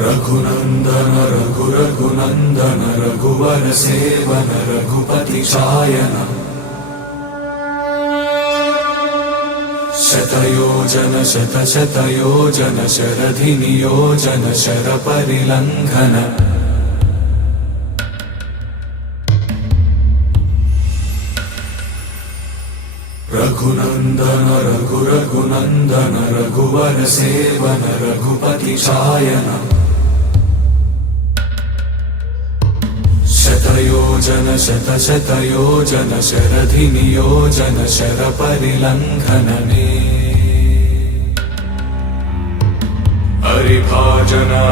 रघुनन्दन रघुरघुनन्दन रघुवर seven Raghupati Shayan शतयोजन शतशतयोजन शरधि नियोजन शरपरिलङ्घन रघुनन्दन रघुरघुनन्दन रघुवर seven Raghupati Shayan शतयोजन शतशतयोजन शरधि नियोजन शरपरिलङ्घनने हरिभाजन